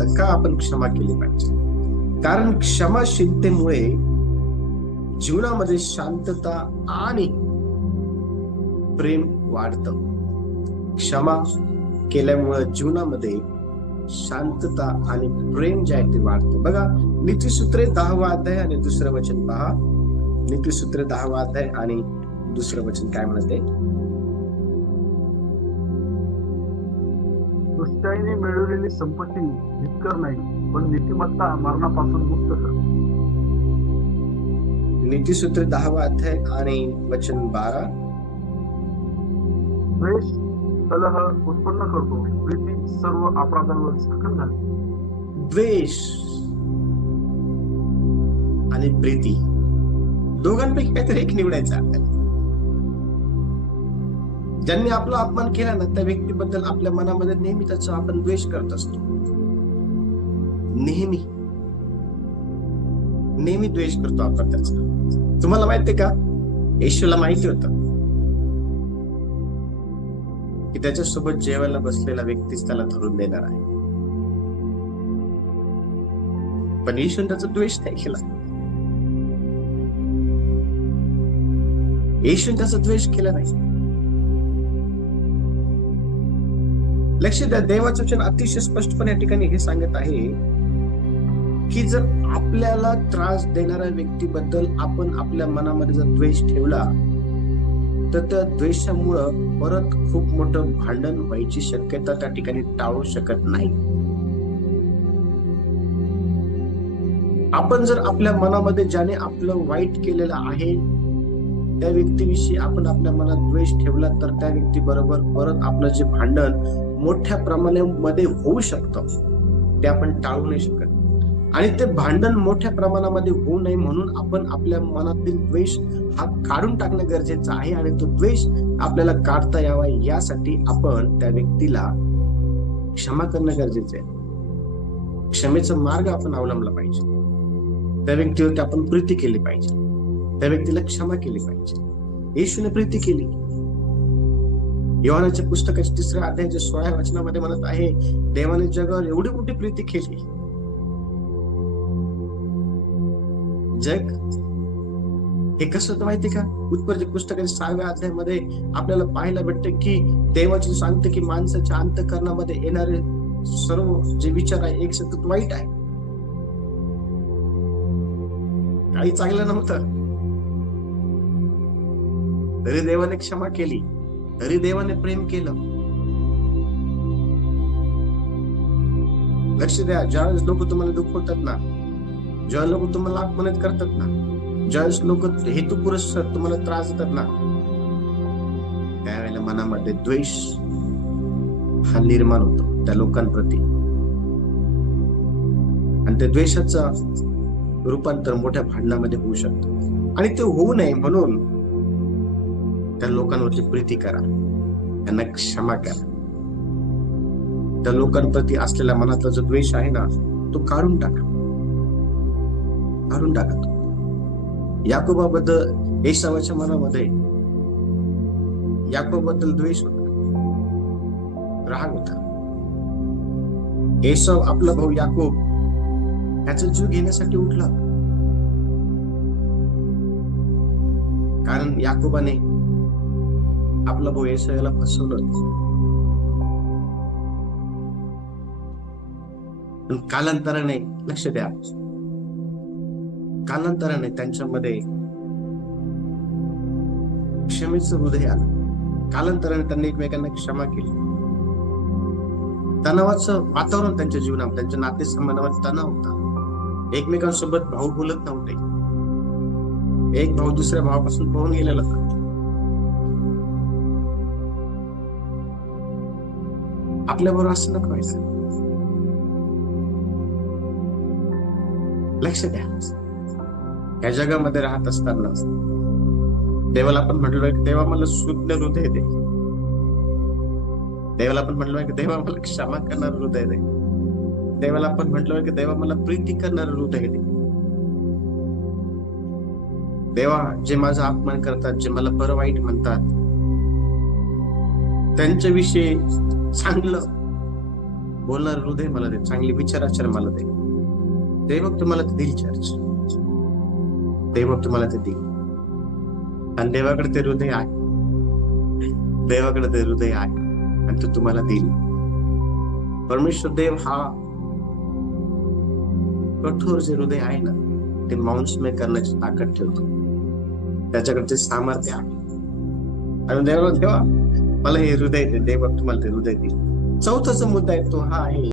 आता का आपण क्षमा केली पाहिजे? कारण क्षमाशीलतेमुळे जीवनामध्ये शांतता आणि प्रेम वाढत. क्षमा केल्यामुळे जीवनामध्ये शांतता आणि प्रेम जे आहे ते वाढते. बघा नीतीसूत्रे दहावा अध्याय आणि दुसरं वचन पहा. नीतीसूत्रे दहावा अध्याय आणि दुसरं वचन काय म्हणते? दुष्टाईने मिळवलेली संपत्ती हितकर नाही पण नीतिमत्ता मरणापासून मुक्त कर. नीतीसूत्र दहावा अध्याय आणि वचन बारा. द्वेष कलह उत्पन्न करतो. प्रीती सर्व अपराधांवर घालते द्वेष आणि प्रीती दोघांपैकी काहीतरी एक निवडायचं आपल्याला. ज्यांनी आपला अपमान केला ना त्या व्यक्तीबद्दल आपल्या मनामध्ये नेहमी त्याचा आपण द्वेष करत असतो. नेहमी. नेहमी द्वेष करतो आपण त्याचा. तुम्हाला माहितीये का? येशूला माहिती होत. की त्याच्यासोबत जेवायला बसलेला व्यक्तीच त्याला धरून देणार आहे. पण येशून त्याचा द्वेष नाही केला. येशून त्याचा द्वेष केला नाही. लक्ष द्या देवाचं वचन अतिशय स्पष्टपणे या ठिकाणी हे सांगत आहे की जर आपल्याला त्रास देणाऱ्या व्यक्तीबद्दल आपण आपल्या मनामध्ये जर द्वेष ठेवला तर त्या द्वेषामुळं परत खूप मोठं भांडण व्हायची शक्यता त्या ठिकाणी टाळू शकत नाही. आपण जर आपल्या मनामध्ये ज्याने आपलं वाईट केलेलं आहे त्या व्यक्तीविषयी आपण आपल्या मनात द्वेष ठेवला तर त्या व्यक्ती बरोबर परत आपलं जे भांडण मोठ्या प्रमाणामध्ये होऊ शकतं. ते आपण टाळू नाही शकत. आणि ते भांडण मोठ्या प्रमाणामध्ये होऊ नये म्हणून आपण आपल्या मनातील द्वेष हा काढून टाकणं गरजेचं आहे आणि तो द्वेष आपल्याला काढता यावा यासाठी आपण त्या व्यक्तीला क्षमा करणं गरजेचं आहे. क्षमेचा मार्ग आपण अवलंबला पाहिजे. त्या व्यक्तीवरती आपण प्रीती केली पाहिजे. त्या व्यक्तीला क्षमा केली पाहिजे. येशूने प्रीती केली. योहानाच्या पुस्तकाच्या तिसऱ्या अध्यायाच्या सोळा वचनामध्ये म्हणत आहे देवाने जगावर एवढी मोठी प्रीती केली. जग हे कसं होतं माहिती का? उत्पत्ती पुस्तकाच्या सहाव्या अध्यायामध्ये आपल्याला पाहायला भेटतं की देवाची सांगते की माणसाच्या अंतकरणामध्ये येणारे सर्व जे विचार आहे एक सतत वाईट आहे. काही चांगलं नव्हतं. तरी देवाने क्षमा केली. तरी देवाने प्रेम केलं. लक्ष द्या ज्यावेळेस लोक तुम्हाला दुखवतात ना ज्या लोक तुम्हाला अपमानित करतात ना ज्यावेळेस लोक हेतुपुरस्सर तुम्हाला त्रास देतात ना त्यावेळेला मनामध्ये द्वेष हा निर्माण होतो त्या लोकांप्रती. आणि त्या द्वेषाचं रूपांतर मोठ्या भांडणामध्ये होऊ शकतं. आणि ते होऊ नये म्हणून त्या लोकांवरती प्रीती करा. त्यांना क्षमा करा. त्या लोकांप्रती असलेल्या मनातला जो द्वेष आहे ना तो काढून टाका. काढून टाका तो. याकोबाबद्दल येसावाच्या मनामध्ये याकोबाबद्दल द्वेष होता. राग होता. येसाव आपला भाऊ याकोब त्याचा जीव घेण्यासाठी उठला. कारण याकोबाने आपला भाऊ येसायाला फसवलं. कालांतराने लक्ष द्या. कालांतराने त्यांच्यामध्ये क्षमेच हृदय आलं. कालांतराने त्यांनी एकमेकांना क्षमा केली. तणावाचं वातावरण त्यांच्या जीवनात त्यांच्या नातेसंबंधामध्ये तणाव होता. एकमेकांसोबत भाऊ बोलत नव्हते. एक भाऊ दुसऱ्या भावापासून पळून गेलेला होता. आपल्या बरोबर असं नको व्हायचं. लक्ष द्या. या जगामध्ये राहत असताना देवाला आपण म्हटलं की देवा मला शुद्ध हृदय दे. देवाला आपण म्हटलं की देवा मला क्षमा करणार हृदय दे. देवाला आपण म्हटलं की देवा मला प्रीती करणार हृदय दे. देवा जे माझा अपमान करतात जे मला बरं वाईट म्हणतात त्यांच्याविषयी चांगलं. बोलणार हृदय मला दे चांगली आचार मला दे. बघ तुम्हाला ते देईल चर्च ते मग तुम्हाला ते देईल. आणि देवाकडे ते हृदय आहे. देवाकडे ते हृदय आहे. आणि तो तुम्हाला देईल. परमेश्वर देव हा कठोर जे हृदय आहे ना ते मांसमय करण्याची ताकद ठेवतो. त्याच्याकडे ते सामर्थ्य आहे. आणि देवा देवा मला हे हृदय दे देवा तुम्हाला ते हृदय देईल. चौथाचा मुद्दा आहे तो हा आहे.